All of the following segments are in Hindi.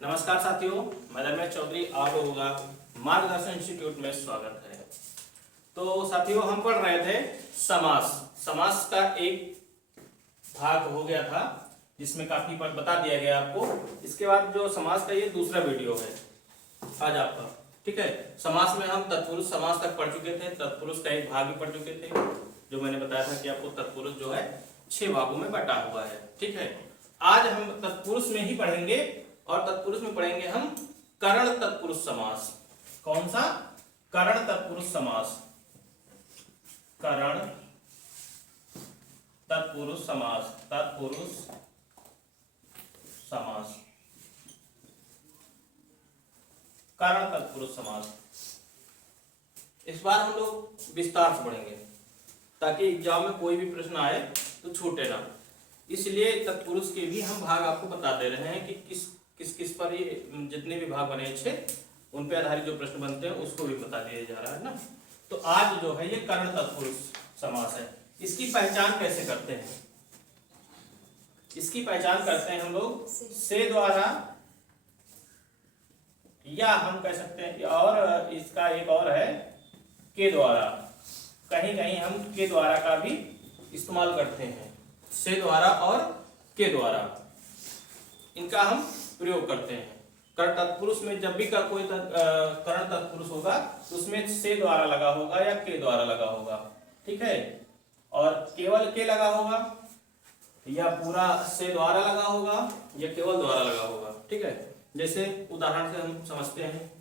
नमस्कार साथियों, मैं रमेश चौधरी, आप लोगों का मार्गदर्शन इंस्टीट्यूट में स्वागत है। तो साथियों, हम पढ़ रहे थे समास। समास का एक भाग हो गया था जिसमें काफी बार बता दिया गया आपको। इसके बाद जो समास का ये दूसरा वीडियो है आज आपका, ठीक है। समास में हम तत्पुरुष समास तक पढ़ चुके थे, तत्पुरुष का एक भाग भी पढ़ चुके थे, जो मैंने बताया था कि आपको तत्पुरुष जो है 6 भागों में बटा हुआ है, ठीक है। आज हम तत्पुरुष में ही पढ़ेंगे और तत्पुरुष में पढ़ेंगे हम करण तत्पुरुष समास। कौन सा? करण तत्पुरुष समास। करण तत्पुरुष समास। तत्पुरुष समास, करण तत्पुरुष समास। इस बार हम लोग विस्तार से पढ़ेंगे ताकि एग्जाम में कोई भी प्रश्न आए तो छूटे ना। इसलिए तत्पुरुष के भी हम भाग आपको बता दे रहे हैं कि किस पर ये जितने भी भाग बने अच्छे उन पे आधारित जो प्रश्न बनते हैं उसको भी बता दिया जा रहा है ना। तो आज जो है ये कर्ण तत्पुरुष समास है। इसकी पहचान कैसे करते हैं? इसकी पहचान करते हैं हम लोग से द्वारा, या हम कह सकते हैं और इसका एक और है के द्वारा। कहीं कहीं हम के द्वारा का भी इस्तेमाल करते हैं। से द्वारा और के द्वारा इनका हम प्रयोग करते हैं। कर्ण तत्पुरुष में जब भी कोई कर्ण तत्पुरुष होगा तो उसमें से द्वारा लगा होगा या के द्वारा लगा होगा, ठीक है। और केवल के लगा होगा या पूरा से द्वारा लगा होगा या केवल द्वारा लगा होगा, ठीक है। जैसे उदाहरण से हम समझते हैं,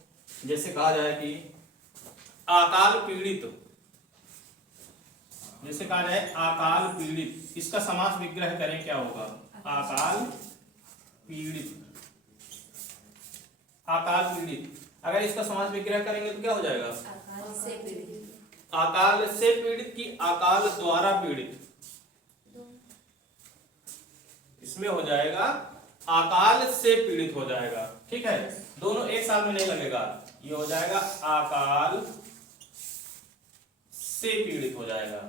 जैसे कहा जाए कि अकाल पीड़ित, जैसे कहा जाए अकाल पीड़ित, इसका समास विग्रह करें क्या होगा? अकाल पीड़ित। अकाल पीड़ित, अगर इसका समास विग्रह करेंगे तो क्या हो जाएगा? अकाल से पीड़ित। अकाल से पीड़ित की अकाल द्वारा पीड़ित, इसमें हो जाएगा अकाल से पीड़ित हो जाएगा, ठीक है। दोनों एक साल में नहीं लगेगा, ये हो जाएगा अकाल से पीड़ित हो जाएगा।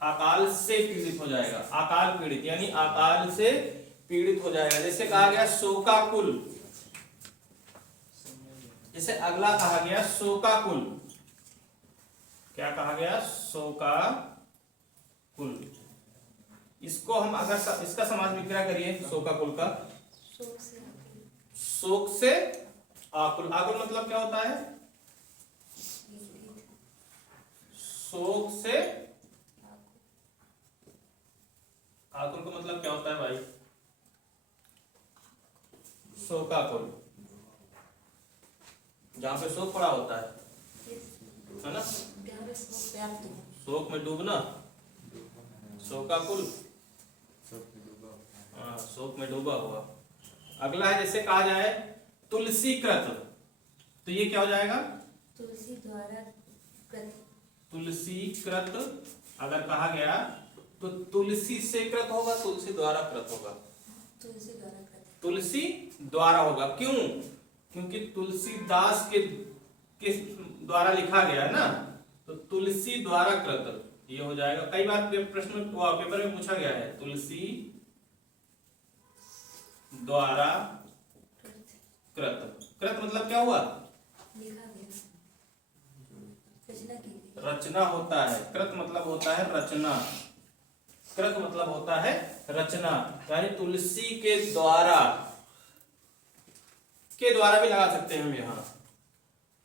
अकाल से पीड़ित हो जाएगा, अकाल पीड़ित यानी अकाल से पीड़ित हो जाएगा। जैसे कहा गया शोकाकुल, जैसे अगला कहा गया शोकाकुल। क्या कहा गया? शोकाकुल। इसको हम अगर इसका समास विग्रह करिए शोकाकुल का, शोक से आकुल। आकुल मतलब क्या होता है? शोक से आकुल का मतलब क्या होता है भाई? शोकाकुल, जहां पे शोक पड़ा होता है ना, शोक में डूबना, शोकाकुल, हाँ, शोक में डूबा हुआ। अगला है जैसे कहा जाए तुलसी कृत, तो ये क्या हो जाएगा? तुलसी द्वारा कृत। तुलसी कृत अगर कहा गया तो तुलसी से कृत होगा, तुलसी द्वारा कृत होगा। तुलसी द्वारा कृत, तुलसी द्वारा होगा। क्यों? क्योंकि तुलसीदास के द्वारा लिखा गया है ना, तो तुलसी द्वारा कृत ये हो जाएगा। कई बार प्रश्न पेपर में पूछा गया है तुलसी द्वारा कृत। कृत मतलब क्या हुआ? रचना होता है। कृत मतलब होता है रचना। कृत मतलब होता है रचना, यानी तुलसी के द्वारा। के द्वारा भी लगा सकते हैं हम यहाँ,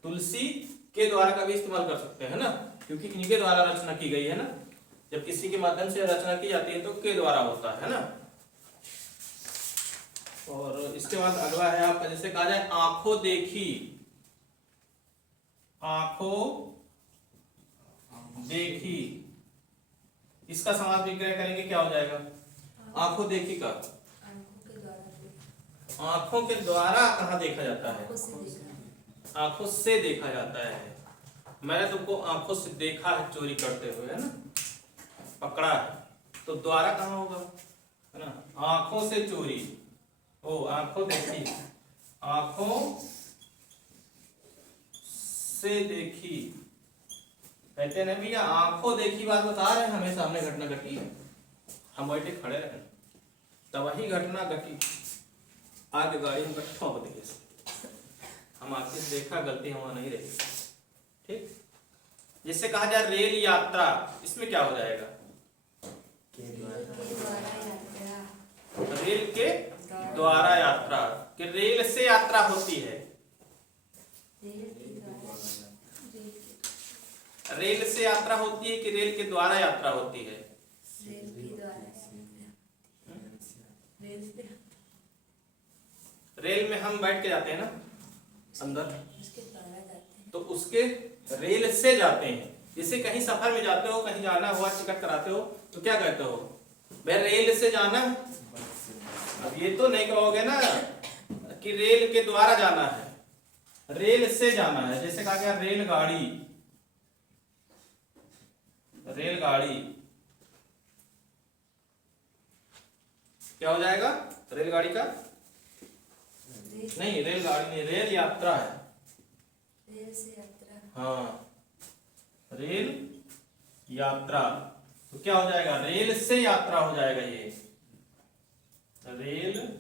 तुलसी के द्वारा का भी इस्तेमाल कर सकते हैं ना, क्योंकि इनके द्वारा रचना की गई है ना। जब किसी के माध्यम से रचना की जाती है तो के द्वारा होता है ना। और इसके बाद अगला है आपका, जैसे कहा जाए आंखों देखी। आंखों देखी, इसका समास विग्रह करेंगे क्या हो जाएगा? आंखों देखी का आंखों के द्वारा कहाँ देखा जाता है? आंखों से देखा जाता है। मैंने तुमको आंखों से देखा है चोरी करते हुए, है ना, पकड़ा है, तो द्वारा कहाँ होगा? है ना, आंखों से चोरी। ओ आंखों देखी, आंखों से देखी, कहते हैं भैया आंखों देखी बात बता रहे हैं, हमें सामने घटना घटी है, हम बैठे खड़े रहे, तब वही घटना घटी, आगे गाड़ी हमको ठोक दी। हम आखिर देखा गलती हमारा नहीं रही। ठीक, जिससे कहा जाए रेल यात्रा, इसमें क्या हो जाएगा? रेल के द्वारा यात्रा, कि रेल से यात्रा होती है। रेल से यात्रा होती है कि रेल के द्वारा यात्रा होती है? रेल में हम बैठ के जाते हैं ना अंदर, तो उसके रेल से जाते हैं। जैसे कहीं सफर में जाते हो, कहीं जाना हुआ, टिकट कराते हो तो क्या कहते हो? भाई रेल से जाना। अब ये तो नहीं कहोगे ना कि रेल के द्वारा जाना है, रेल से जाना है। जैसे कहा गया रेलगाड़ी, रेलगाड़ी क्या हो जाएगा? रेलगाड़ी का नहीं, रेलगाड़ी नहीं, रेल यात्रा है। रेल से यात्रा, हाँ, रेल यात्रा तो क्या हो जाएगा? रेल से यात्रा हो जाएगा। ये रेल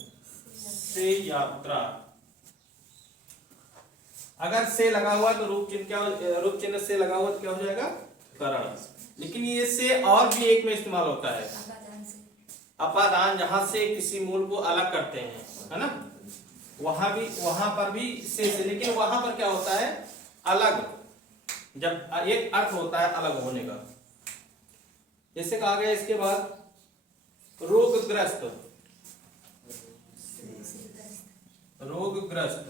से यात्रा। अगर से लगा हुआ तो रूप चिन्ह क्या, रूप चिन्ह से लगा हुआ तो क्या हो जाएगा? करण। लेकिन ये से और भी एक में इस्तेमाल होता है, अपादान, जहां से किसी मूल को अलग करते हैं, है ना? वहां पर भी से, लेकिन वहां पर क्या होता है? अलग, जब एक अर्थ होता है अलग होने का। जैसे कहा गया इसके बाद रोगग्रस्त, रोगग्रस्त।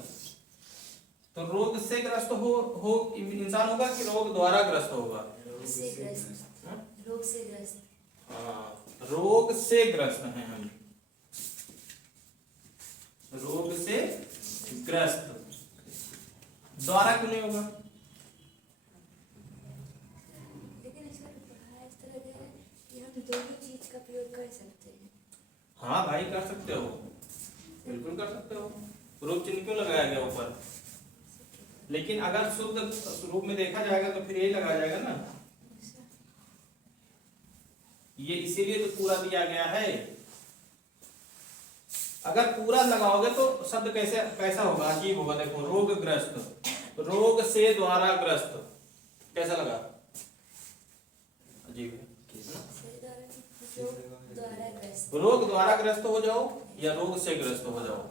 तो रोग से ग्रस्त हो इंसान होगा कि रोग द्वारा ग्रस्त होगा? रोग से ग्रस्त। हाँ, रोग से ग्रस्त हैं हम, रोग से ग्रस्त। द्वारा क्यों नहीं होगा? लेकिन इसका पढ़ा इस तरह का है कि हम दोनों चीज का प्रयोग कर सकते हैं। हाँ भाई, कर सकते हो, बिल्कुल कर सकते हो। रूप चिन्ह क्यों लगाया गया ऊपर? लेकिन अगर शुद्ध रूप में देखा जाएगा तो फिर यही लगाया जाएगा ना। ये इसीलिए तो पूरा दिया गया है। अगर पूरा लगाओगे तो शब्द कैसे कैसा होगा? अजीब होगा। देखो, रोगग्रस्त, रोग से द्वारा ग्रस्त, कैसा लगा? अजीब है। रोग द्वारा ग्रस्त हो जाओ या रोग से ग्रस्त हो जाओ,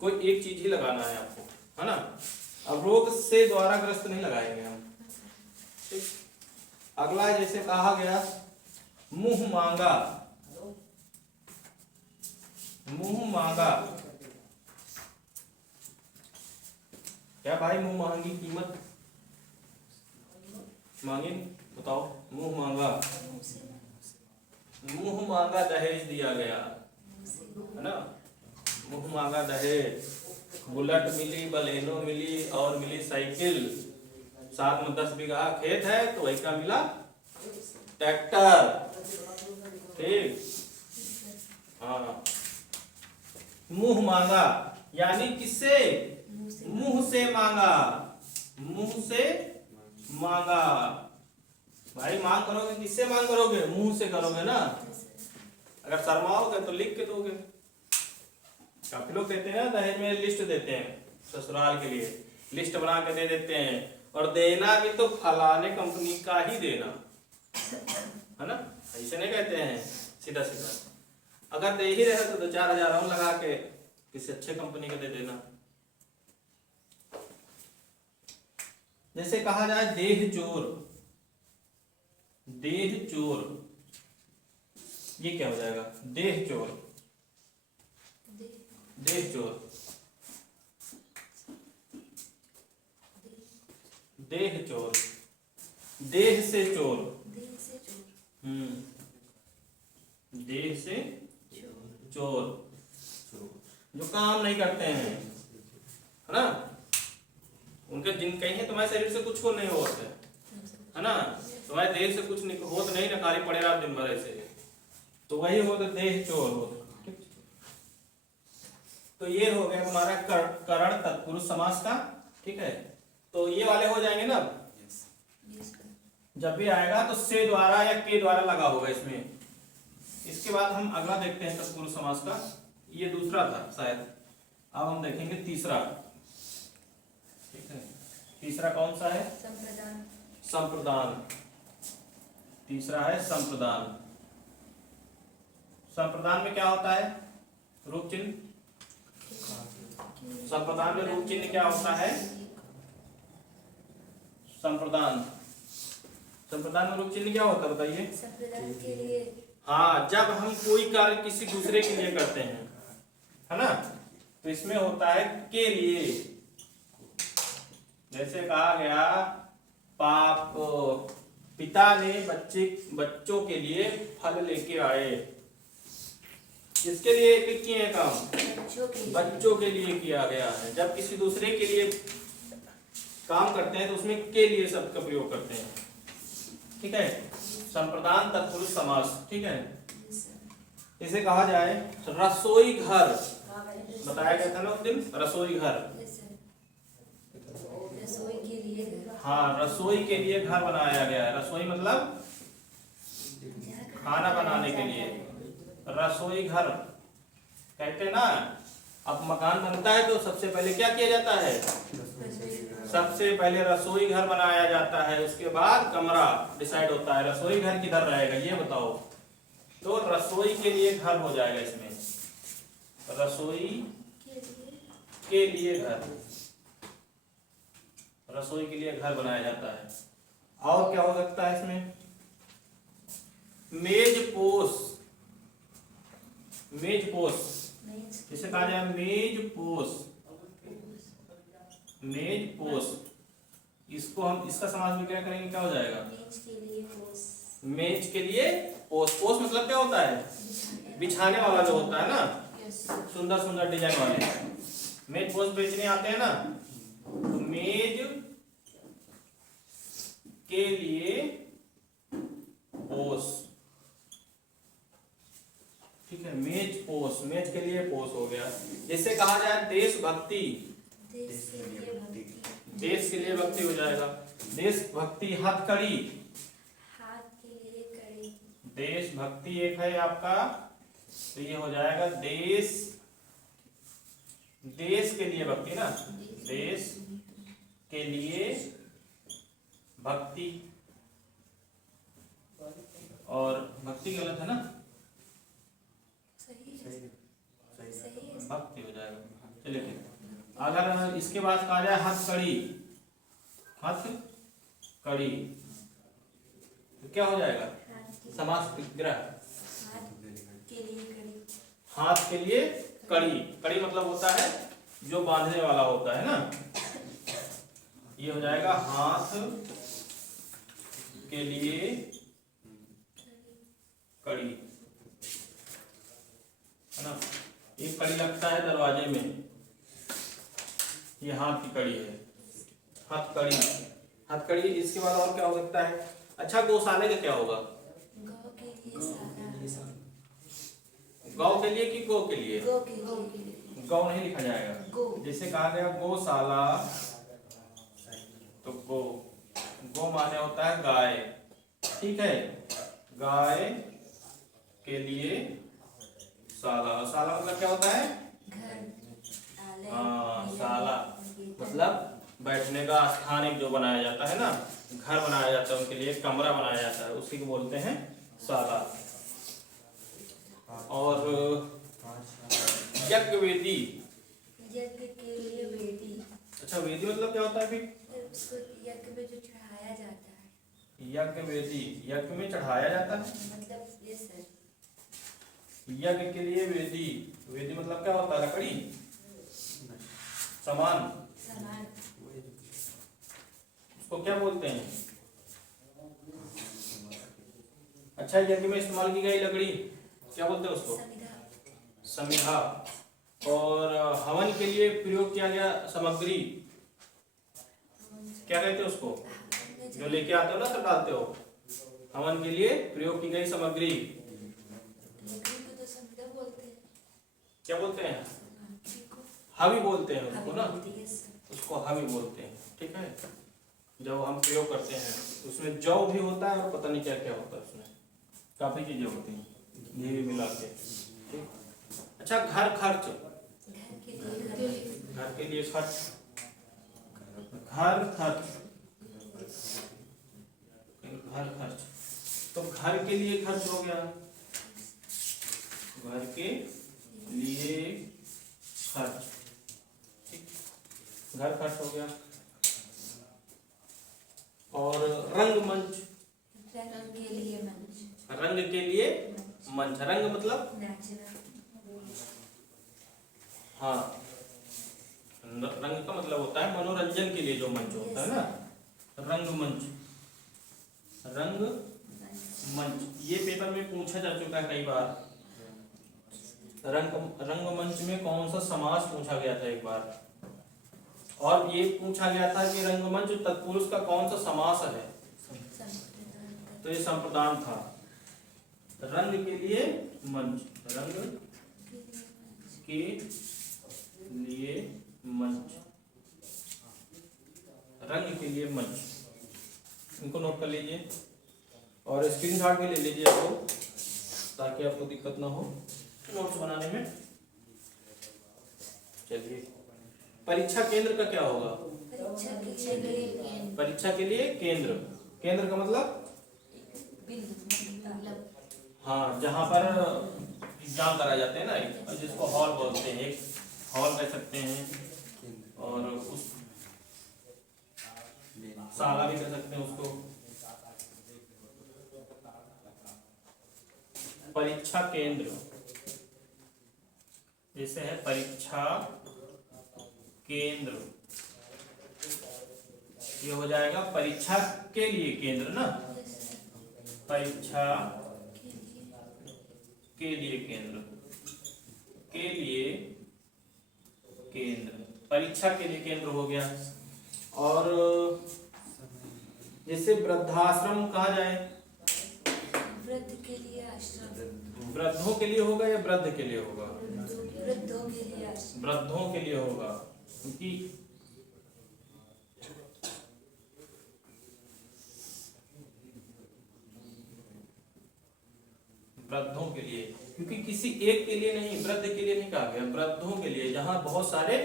कोई एक चीज ही लगाना है आपको, है ना? अब रोग से द्वारा ग्रस्त नहीं लगाएंगे हम। ठीक, अगला जैसे कहा गया मुंह मांगा, मुंह मांगा। क्या भाई मुंह मांगी कीमत मांगी, बताओ? मुंह मांगा, मुंह मांगा दहेज दिया गया, है ना? मुंह मांगा दहेज। बुलेट मिली, बलेनो मिली और मिली साइकिल। साथ में 10 बीघा खेत है तो वही का मिला ट्रैक्टर। ठीक, हाँ। मुंह मांगा यानी किससे? मुंह से मांगा, मुंह से मांगा। भाई मांग करोगे किससे मांग करोगे? मुंह से करोगे ना। अगर शर्माओगे तो लिख के दोगे। काफी लोग देते हैं दहेज में, लिस्ट देते हैं ससुराल के लिए, लिस्ट बना के दे देते हैं। और देना भी तो फलाने कंपनी का ही देना, है ना? ऐसे नहीं कहते हैं सीधा सीधा। अगर दे ही रहे तो 4,000 और लगा के किसी अच्छे कंपनी का दे देना। जैसे कहा जाए देह चोर, देह चोर, ये क्या हो जाएगा? देह चोर, देह चोर, देह चोर, देह से चोर, देह से चोर, जो काम नहीं करते हैं, है ना? उनके जिन कहीं है तुम्हारे शरीर से कुछ हो नहीं होते, है ना? तुम्हारे देह से कुछ नहीं हो तो नहीं ना, खाली पड़े रहा दिन भर ऐसे, तो वही हो तो देह चोर हो। तो ये हो गया हमारा करण तत्पुरुष समास का। ठीक है, तो ये वाले हो जाएंगे ना। जब भी आएगा तो से द्वारा या के द्वारा लगा होगा इसमें, इसके बाद हम अगला देखते हैं तत्पुरुष समास का। ये दूसरा था शायद, अब हम देखेंगे तीसरा। ठीक है, तीसरा कौन सा है? संप्रदान। संप्रदान। तीसरा है संप्रदान। संप्रदान में क्या होता है? रूप चिन्ह। संप्रदान में रूप चिन्ह क्या होता है? संप्रदान, संप्रदान में रूप चिन्ह क्या होता है बताइए? संप्रदान के लिए। हाँ, जब हम कोई कार्य किसी दूसरे के लिए करते हैं, है ना, तो इसमें होता है के लिए। जैसे कहा गया पाप पिता ने बच्चों के लिए फल लेके आए। किसके लिए किए हैं काम? बच्चों के लिए किया गया है। जब किसी दूसरे के लिए काम करते हैं तो उसमें के लिए शब्द का प्रयोग करते हैं। ठीक है, संप्रदान तत्पुरुष समास। ठीक है, इसे कहा जाए रसोई घर। बताया गया था ना उस दिन, रसोई घर। रसोई के लिए घर। हाँ, रसोई के लिए घर बनाया गया है। रसोई मतलब खाना बनाने के लिए रसोई घर कहते हैं ना। अब मकान बनता है तो सबसे पहले क्या किया जाता है? सबसे पहले रसोई घर बनाया जाता है, उसके बाद कमरा डिसाइड होता है। रसोई घर किधर रहेगा ये बताओ। तो रसोई के लिए घर हो जाएगा इसमें, रसोई के लिए घर। रसोई के लिए घर बनाया जाता है। और क्या हो सकता है इसमें? मेज पोस। मेज पोस, इसे कहा जाए मेज पोस। मेज पोस, इसको हम इसका समास में क्या करेंगे? क्या हो जाएगा? मेज के लिए पोस। मेज के लिए पोस। पोस मतलब क्या होता है? बिछाने वाला जो होता है ना, सुंदर सुंदर डिजाइन वाले मेज पोस बेचने आते हैं ना, तो मेज के लिए पोस। ठीक है, मेज पोस, मेज के लिए पोस हो गया। जैसे कहा जाए देशभक्ति। देश के लिए भक्ति। देश के लिए भक्ति हो जाएगा देशभक्ति। हथकड़ी, हाथ के लिए कड़ी। देशभक्ति एक है आपका, तो ये हो जाएगा देश, देश के लिए भक्ति ना, देश के लिए भक्ति। और भक्ति गलत है ना, सही है। सही है। भक्ति हो जाएगा। चलिए ठीक। अगर इसके बाद कहा जाए हथकड़ी। हथकड़ी तो क्या हो जाएगा? समास विग्रह। हाथ के लिए कड़ी। हाथ के लिए कड़ी। कड़ी मतलब होता है जो बांधने वाला होता है ना, ये हो जाएगा हाथ के लिए कड़ी, है ना। एक कड़ी लगता है दरवाजे में, ये हाथ की कड़ी है, हथकड़ी। हथकड़ी। इसके बाद और क्या हो सकता है? अच्छा, गौशाले का क्या होगा? गौ के लिए साला। गौ के लिए कि गौ के लिए? गौ के लिए। गौ नहीं लिखा जाएगा। गो। जैसे कहा गया गौशाला, तो गो, गो माने होता है गाय। ठीक है, गाय के लिए शाला। शाला मतलब क्या होता है? घर। हाँ, शाला मतलब बैठने का स्थान एक जो बनाया जाता है ना, घर बनाया जाता है उनके लिए, कमरा बनाया जाता है, उसी को बोलते हैं शाला। और यज्ञ वेदी। यज्ञ के लिए वेदी। अच्छा, वेदी मतलब क्या होता है फिर? उसको यज्ञ में जो चढ़ाया जाता है। यज्ञ वेदी, यज्ञ में चढ़ाया जाता है, मतलब ये सर। यज्ञ के लिए वेदी। वेदी मतलब क्या होता है? लकड़ी, सामान, सामान। उसको क्या बोलते हैं? अच्छा, यज्ञ में इस्तेमाल की गई लकड़ी क्या बोलते हैं उसको? समिधा। समिधा। और हवन के लिए प्रयोग किया गया सामग्री क्या कहते हैं उसको? जो लेके आते हो ना, सब डालते हो। हवन के लिए प्रयोग की गई सामग्री लकड़ी को तो समिधा बोलते हैं। क्या बोलते हैं? लकड़ी को हवी बोलते हैं उसको ना, बोलते हैं सर। उसको हवी बोलते हैं। ठीक है, जब हम प्रयोग करते हैं उसमें जौ भी होता है और पता नहीं क्या क्या होता है, उसमें काफी चीजें होती हैं। ये भी मिला के। ठीक। अच्छा, घर खर्च, घर के लिए खर्च, घर खर्च, घर खर्च, तो घर के लिए खर्च हो गया, घर के लिए खर्च। ठीक, घर खर्च हो गया। और रंगमंच, रंग के लिए मंच, रंग के लिए मंच, रंग मतलब नाचना, हाँ, रंग का मतलब होता है मनोरंजन के लिए जो मंच होता है ना, रंगमंच, रंगमंच। ये पेपर में पूछा जा चुका है कई बार। रंगमंच में कौन सा समास पूछा गया था एक बार, और ये पूछा गया था कि रंगमंच तत्पुरुष का कौन सा समास है, तो ये संप्रदान था। रंग के लिए मंच, रंग के लिए मंच, रंग के लिए मंच, इनको नोट कर लीजिए और स्क्रीनशॉट भी ले लीजिए आपको, ताकि आपको दिक्कत ना हो नोट्स बनाने में। चलिए, परीक्षा केंद्र का क्या होगा? परीक्षा के लिए केंद्र, केंद्र का मतलब हाँ, जहाँ पर एग्जाम कराए जाते हैं ना, जिसको हॉल बोलते हैं, एक हॉल कह सकते हैं, और उस शाला भी कह सकते हैं उसको। परीक्षा केंद्र जैसे है परीक्षा केंद्र, ये हो जाएगा परीक्षा के लिए केंद्र ना, परीक्षा के लिए केंद्र, के लिए केंद्र, परीक्षा के लिए केंद्र हो गया। और जैसे वृद्धाश्रम कहा जाए, वृद्ध के लिए आश्रम, वृद्धों के लिए होगा या वृद्ध के लिए होगा? वृद्धों के लिए आश्रम, वृद्धों के लिए होगा, क्योंकि वृद्धों के लिए, क्योंकि किसी एक के लिए नहीं, वृद्ध के लिए नहीं कहा गया, वृद्धों के लिए, जहाँ बहुत सारे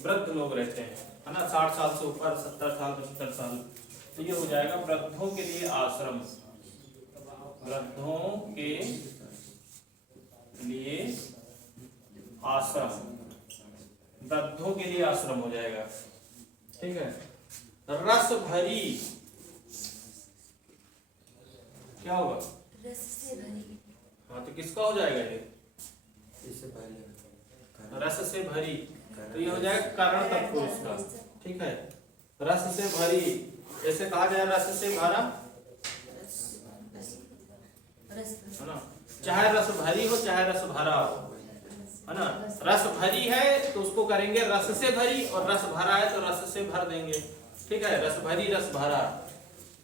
वृद्ध लोग रहते हैं, है ना, 60 साल से ऊपर, 70 साल, 75 साल, तो ये हो जाएगा वृद्धों के लिए आश्रम, वृद्धों के लिए आश्रम, वृद्धों के लिए आश्रम हो जाएगा। ठीक है। रस भरी क्या होगा? रस से भरी, हाँ, तो किसका हो जाएगा ये? रस से भरी, तो ये हो जाएगा कर्ण तत्पुरुष का। ठीक है, रस से भरी, जैसे कहा जाए रस से भरा, है ना, चाहे रस भरी हो चाहे रस भरा हो, है ना। रस भरी है तो उसको करेंगे रस से भरी, और रस भरा है तो रस से भर देंगे। ठीक है, रस भरी रस भरा,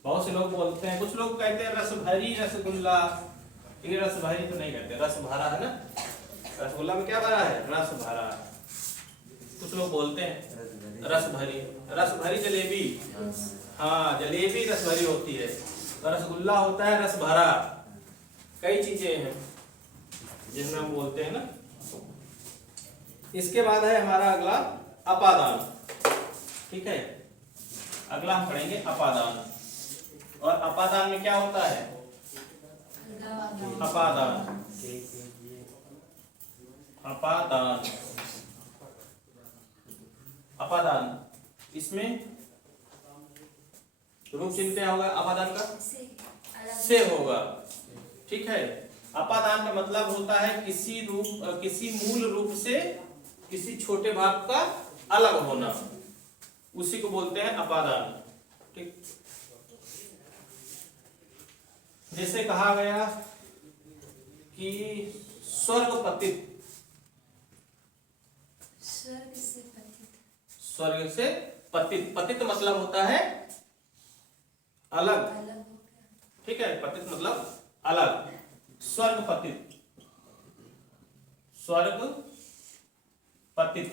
बहुत से लोग बोलते हैं, कुछ लोग कहते हैं रस भरी रसगुल्ला, ये रस भरी तो नहीं कहते, रस भरा है ना, रसगुल्ला में क्या भरा है? रस भरा। कुछ लोग बोलते हैं रस भरी, रस भरी जलेबी, हाँ, जलेबी रस भरी होती है, तो रसगुल्ला होता है रस भरा। कई चीजें हैं जिनमें हम बोलते हैं ना। इसके बाद है हमारा अगला अपादान। ठीक है, अगला हम पढ़ेंगे अपादान। और अपादान में क्या होता है? अपादान, अपादान, अपादान, इसमें रूप चिन्ह क्या होगा अपादान का? से होगा। ठीक है, अपादान का मतलब होता है किसी मूल रूप से किसी छोटे भाग का अलग होना, उसी को बोलते हैं अपादान। ठीक, जैसे कहा गया कि स्वर्ग पतित, स्वर्ग से पतित, स्वर्ग से पतित, पतित मतलब होता है अलग। अलग हो गया। ठीक है, पतित मतलब अलग, स्वर्ग पतित, स्वर्ग पतित।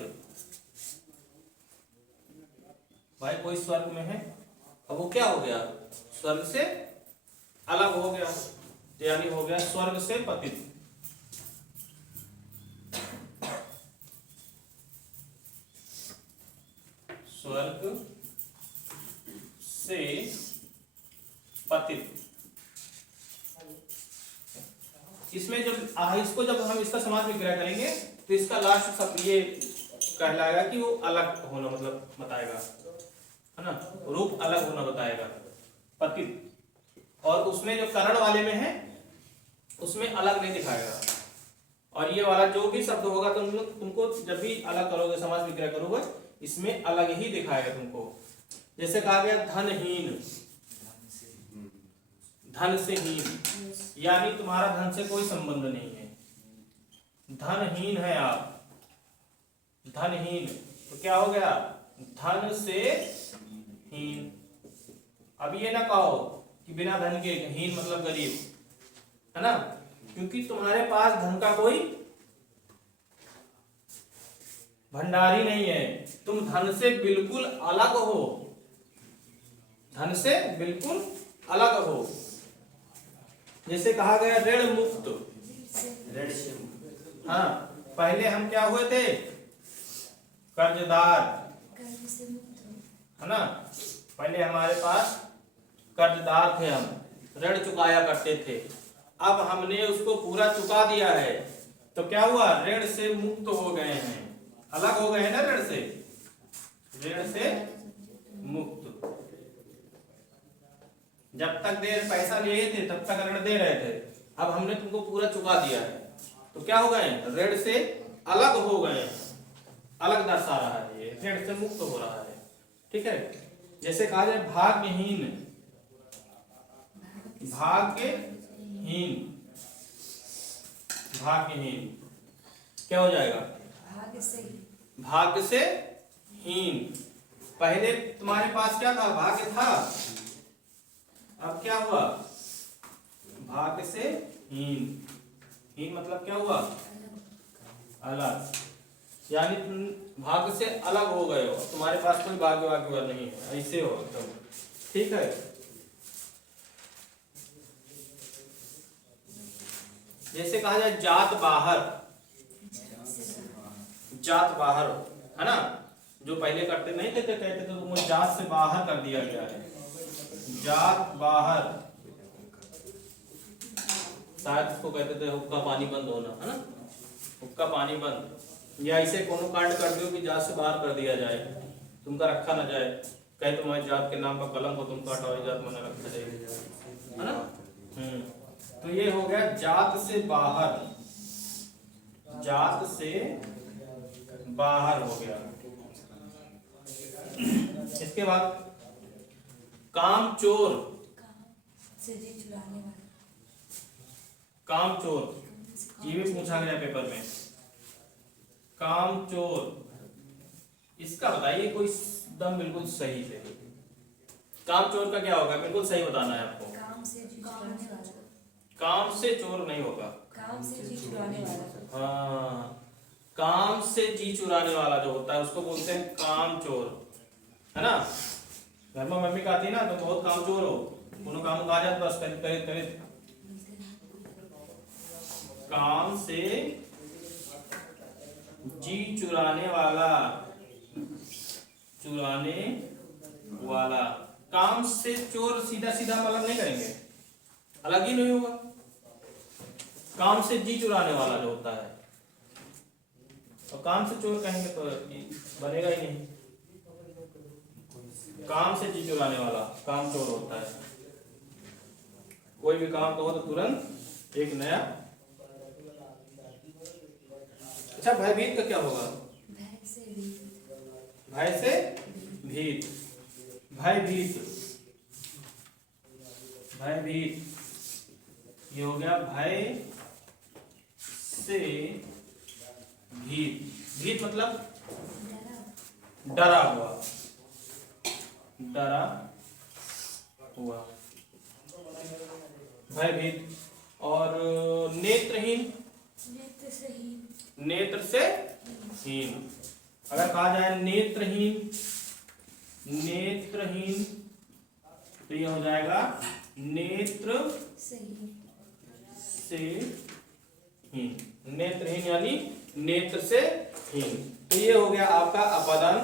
भाई कोई स्वर्ग में है, अब वो क्या हो गया? स्वर्ग से अलग हो गया, यानी हो गया स्वर्ग से पतित। स्वर्ग से पतित। इसमें जब इसको जब हम इसका समास विग्रह करेंगे तो इसका लास्ट शब्द ये कहलाएगा कि वो अलग होना मतलब बताएगा, है ना, रूप अलग होना बताएगा, पतित। और उसमें जो करण वाले में है उसमें अलग नहीं दिखाएगा। और ये वाला जो भी शब्द होगा तुमको जब भी अलग करोगे, समास विग्रह करोगे, इसमें अलग ही दिखाएगा तुमको। जैसे कहा गया धनहीन, धन से हीन, यानी तुम्हारा धन से कोई संबंध नहीं है, धनहीन है आप, धनहीन। तो क्या हो गया, धन से हीन। अब ये ना कहो कि बिना धन के, हीन मतलब गरीब, है ना, क्योंकि तुम्हारे पास धन का कोई भंडारी नहीं है, तुम धन से बिल्कुल अलग हो, धन से बिल्कुल अलग हो। जैसे कहा गया ऋण मुक्त, ऋण से हाँ, पहले हम क्या हुए थे, कर्जदार, कर्ज से मुक्त हो। है ना, पहले हमारे पास कर्जदार थे, हम ऋण चुकाया करते थे, अब हमने उसको पूरा चुका दिया है, तो क्या हुआ, ऋण से मुक्त हो गए हैं, अलग हो गए हैं ना ऋण से, ऋण से मुक्त। जब तक पैसा लिए थे तब तक ऋण दे रहे थे, अब हमने तुमको पूरा चुका दिया है, तो क्या हो गए, ऋण से अलग हो गए, अलग दर्शा रहा है, ये ऋण से मुक्त हो रहा है। ठीक है, जैसे कहा जाए भाग्यहीन, भाग्यहीन, भाग्यहीन क्या हो जाएगा, भाग्य से हीन। पहले तुम्हारे पास क्या था, भाग्य था, अब क्या हुआ, भाग्य से हीन। हीन मतलब क्या हुआ, अलग, यानी तुम भाग्य से अलग हो गए हो, तुम्हारे पास कोई भाग्य वाग्य नहीं है, ऐसे हो तुम। ठीक है, जैसे कहा जाए जात बाहर, जात बाहर, है ना, जो पहले करते नहीं थे तो कहते थे तुमको जात से बाहर कर दिया गया है, जात बाहर, शायद उसको कहते थे हुक्का पानी बंद होना, है ना, हुक्का पानी बंद, या ऐसे कोनो कांड कर दो कि जात से बाहर कर दिया जाए, तुमका रखा ना जाए, कहे तुम्हारी जात के नाम पर कलंक हो, तुमका हटाओ, जात में न रखा जाएगा, है ना। तो ये हो गया जात से बाहर, जात से बाहर हो गया। इसके बाद काम चोर, से जी चुराने वाला, काम चोर, ये भी पूछा गया पेपर में, काम चोर, इसका बताइए कोई एकदम बिल्कुल सही से, काम चोर का क्या होगा, बिल्कुल सही बताना है आपको। काम से जी चुराने वाला, काम से चोर नहीं होगा, काम से जी चुराने वाला, हाँ, काम से जी चुराने वाला जो होता है उसको बोलते हैं काम चोर, है ना। घर में मम्मी कहती है ना तो बहुत काम चोर हो, कोनो काम कहा जाता बस करीब करीब करीब, काम से जी चुराने वाला, चुराने वाला, काम से चोर सीधा सीधा मतलब नहीं करेंगे, अलग ही नहीं होगा, काम से जी चुराने वाला जो होता है, तो काम से चोर कहेंगे तो बनेगा ही नहीं, काम से जी चुराने वाला काम चोर होता है। कोई भी काम कहो तो तुरंत एक नया। अच्छा, भयभीत का क्या होगा, भय से भीत, भय से भीत, भयभीत, भयभीत, ये हो गया भय से भीत, भीत मतलब डरा, डरा हुआ, डरा हुआ, भयभीत। और नेत्रहीन, नेत्र से हीन, नेत्र से हीन, अगर कहा जाए नेत्रहीन, नेत्रहीन तो ये हो जाएगा नेत्र से हीन, से हीन, नेत्रहीन यानी नेत्र से हीन। तो ये हो गया आपका अपदान,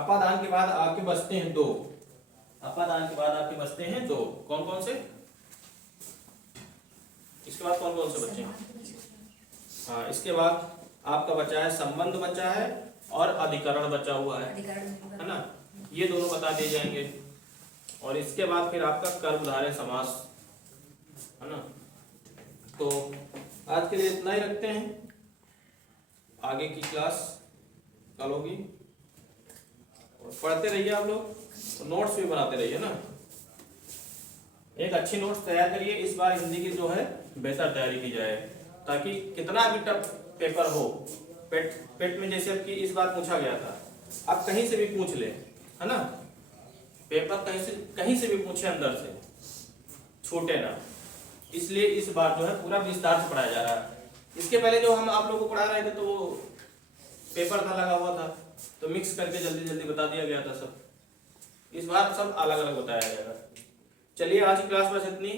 अपादान के बाद आपके बचते हैं दो। अपादान के बाद आपके बचते हैं दो। कौन कौन से? इसके बाद कौन कौन से बच्चे हैं? हाँ, इसके बाद आपका बचा है संबंध बचा है और अधिकरण बचा हुआ है ना। ये दोनों बता दिए जाएंगे। और इसके बाद फिर आपका कर्मधारय समास है ना। तो आज के लिए इतना ही रखते हैं। आगे की क्लास कल होगी। और पढ़ते रहिए आप लोग, तो नोट्स भी बनाते रहिए ना। एक अच्छी नोट्स तैयार करिए। इस बार हिंदी की जो है बेहतर तैयारी की जाए, ताकि कितना भी टफ पेपर हो, पेट में जैसे आपकी इस बार पूछा गया था, आप कहीं से भी पूछ ले, है ना। पेपर कहीं से भी पूछे, अंदर से छूटे ना। इसलिए इस बार जो है पूरा विस्तार से पढ़ाया जा रहा है। इसके पहले जो हम आप लोगों को पढ़ा रहे थे तो वो पेपर था लगा हुआ था, तो मिक्स करके जल्दी जल्दी बता दिया गया था सब। इस बार सब अलग अलग बताया जाएगा। चलिए आज की क्लास बस इतनी।